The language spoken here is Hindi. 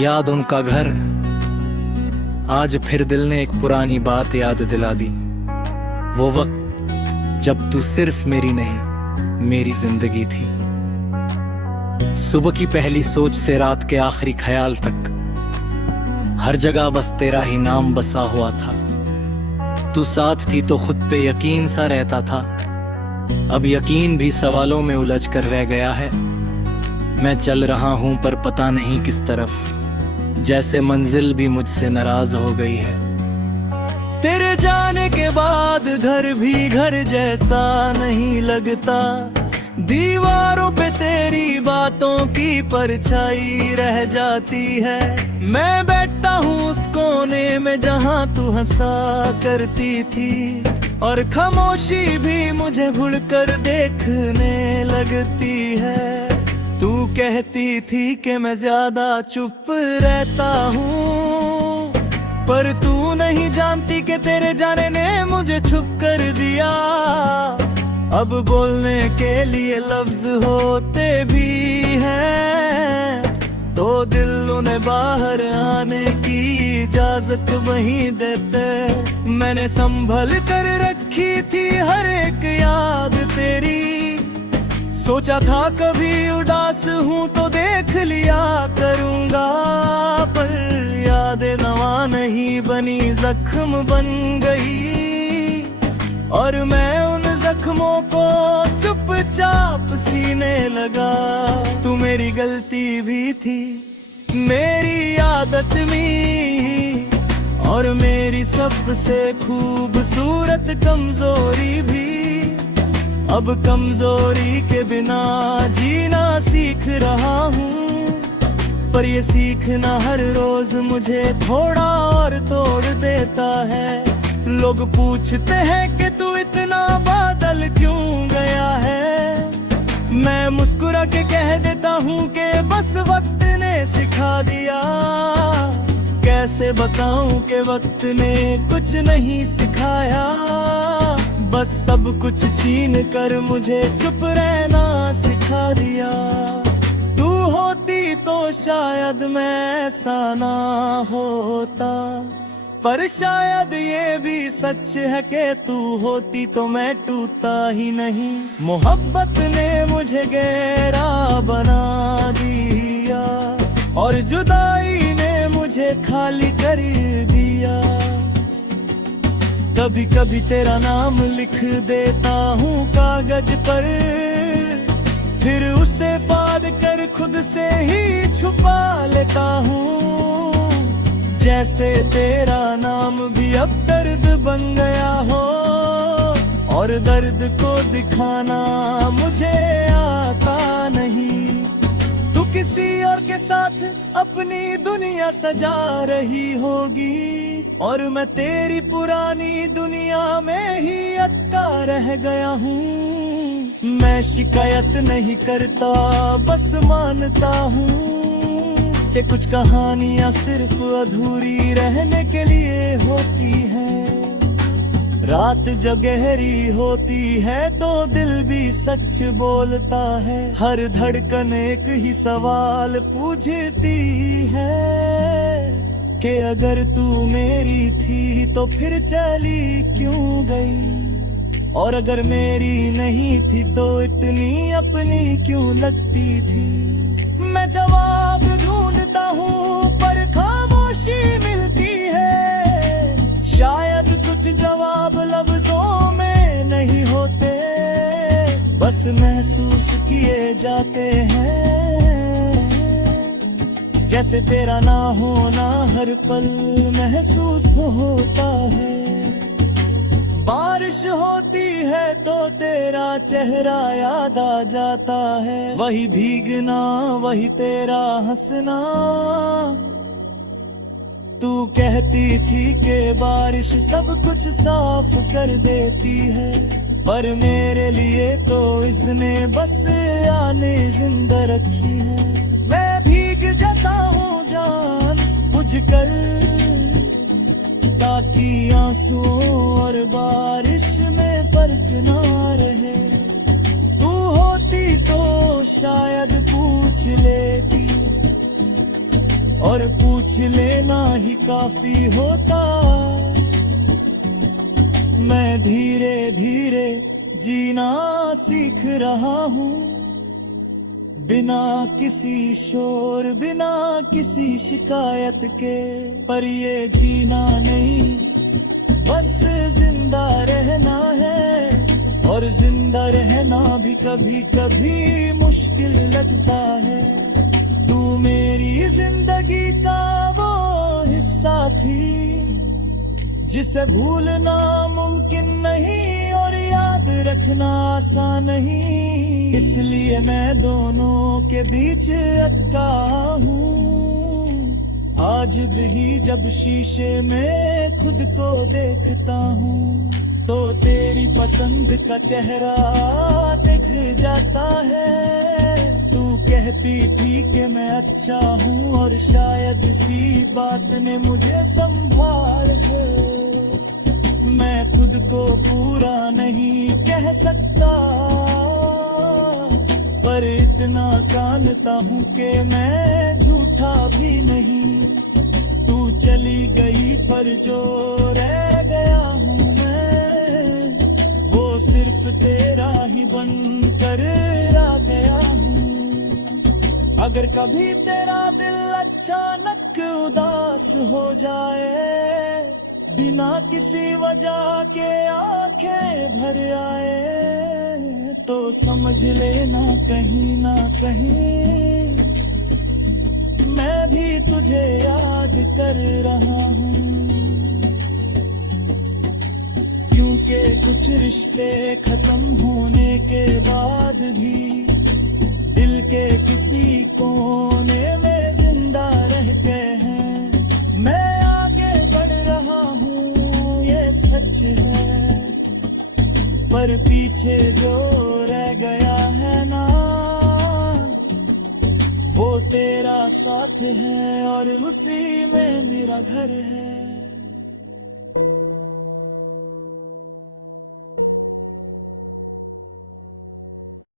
याद उनका घर। आज फिर दिल ने एक पुरानी बात याद दिला दी। वो वक्त जब तू सिर्फ मेरी नहीं मेरी जिंदगी थी। सुबह की पहली सोच से रात के आखिरी ख्याल तक हर जगह बस तेरा ही नाम बसा हुआ था। तू साथ थी तो खुद पे यकीन सा रहता था। अब यकीन भी सवालों में उलझ कर रह गया है। मैं चल रहा हूं पर पता नहीं किस तरफ, जैसे मंजिल भी मुझसे नाराज हो गई है। तेरे जाने के बाद घर भी घर जैसा नहीं लगता। दीवारों पे तेरी बातों की परछाई रह जाती है। मैं बैठता हूँ उस कोने में जहाँ तू हंसा करती थी, और खामोशी भी मुझे भूलकर देखने लगती है। तू कहती थी कि मैं ज्यादा चुप रहता हूँ, पर तू नहीं जानती कि तेरे जाने ने मुझे चुप कर दिया। अब बोलने के लिए लफ्ज होते भी हैं, तो दिल उन्हें बाहर आने की इजाजत वहीं देते। मैंने संभल कर रखी थी हर एक याद तेरी। सोचा था कभी उदास हूँ तो देख लिया करूँगा, पर यादें नवा नहीं बनी जख्म बन गई। और मैं उन जख्मों को चुपचाप सीने लगा। तू मेरी गलती भी थी, मेरी आदत में, और मेरी सबसे खूबसूरत कमजोरी भी। अब कमजोरी के बिना जीना सीख रहा हूँ, पर ये सीखना हर रोज मुझे थोड़ा और तोड़ देता है। लोग पूछते हैं कि तू इतना बदल क्यों गया है। मैं मुस्कुरा के कह देता हूँ कि बस वक्त ने सिखा दिया। कैसे बताऊं कि वक्त ने कुछ नहीं सिखाया, बस सब कुछ छीन कर मुझे चुप रहना सिखा दिया। तू होती तो शायद मैं ऐसा ना होता, पर शायद ये भी सच है कि तू होती तो मैं टूटता ही नहीं। मोहब्बत ने मुझे गहरा बना दिया, और जुदाई ने मुझे खाली कर दिया। कभी कभी तेरा नाम लिख देता हूँ कागज पर, फिर उसे फाड़ कर खुद से ही छुपा लेता हूँ। जैसे तेरा नाम भी अब दर्द बन गया हो, और दर्द को दिखाना मुझे आता नहीं। तू किसी और के साथ अपनी दुनिया सजा रही होगी, और मैं तेरी पुरानी दुनिया में ही अटका रह गया हूँ। मैं शिकायत नहीं करता, बस मानता हूँ कि कुछ कहानियां सिर्फ अधूरी रहने के लिए होती हैं। रात जब गहरी होती है तो दिल भी सच बोलता है। हर धड़कन एक ही सवाल पूछती है कि अगर तू मेरी थी तो फिर चली क्यों गई, और अगर मेरी नहीं थी तो इतनी अपनी क्यों लगती थी। मैं जवाब ढूंढता हूँ पर खामोशी मिलती है। शायद कुछ जवाब लफ्जों में नहीं होते, बस महसूस किए जाते हैं। जैसे तेरा ना होना हर पल महसूस होता है। बारिश होती है तो तेरा चेहरा याद आ जाता है। वही भीगना, वही तेरा हंसना। तू कहती थी कि बारिश सब कुछ साफ कर देती है, पर मेरे लिए तो इसने बस आने जिंदा रखी है। मैं भीग जाता हूँ जान बुझकर, ताकि आंसू और बारिश में फर्क ना रहे। तू होती तो शायद पूछ लेती, और पूछ लेना ही काफी होता। मैं धीरे धीरे जीना सीख रहा हूँ, बिना किसी शोर बिना किसी शिकायत के। पर ये जीना नहीं, बस जिंदा रहना है। और जिंदा रहना भी कभी कभी मुश्किल लगता है। तू मेरी जिंदगी का वो हिस्सा थी जिसे भूलना मुमकिन नहीं और याद रखना आसान नहीं। इसलिए मैं दोनों के बीच अटका हूँ। आज भी जब शीशे में खुद को देखता हूँ तो तेरी पसंद का चेहरा दिख जाता है। तू कहती थी कि मैं अच्छा हूँ और शायद इसी बात ने मुझे संभाल कर। मैं खुद को पूरा नहीं कह सकता, पर इतना जानता हूँ कि मैं झूठा भी नहीं। तू चली गई पर जो रह गया हूँ मैं, वो सिर्फ तेरा ही बनकर रह गया हूँ। अगर कभी तेरा दिल अचानक उदास हो जाए, बिना किसी वजह के आंखें भर आए, तो समझ लेना कहीं ना कहीं मैं भी तुझे याद कर रहा हूँ। क्योंकि कुछ रिश्ते खत्म होने के बाद भी दिल के किसी कोने में जिंदा रहते हैं। मैं आगे बढ़ रहा हूँ ये सच है, पर पीछे जो रह गया है ना, वो तेरा साथ है और उसी में मेरा घर है।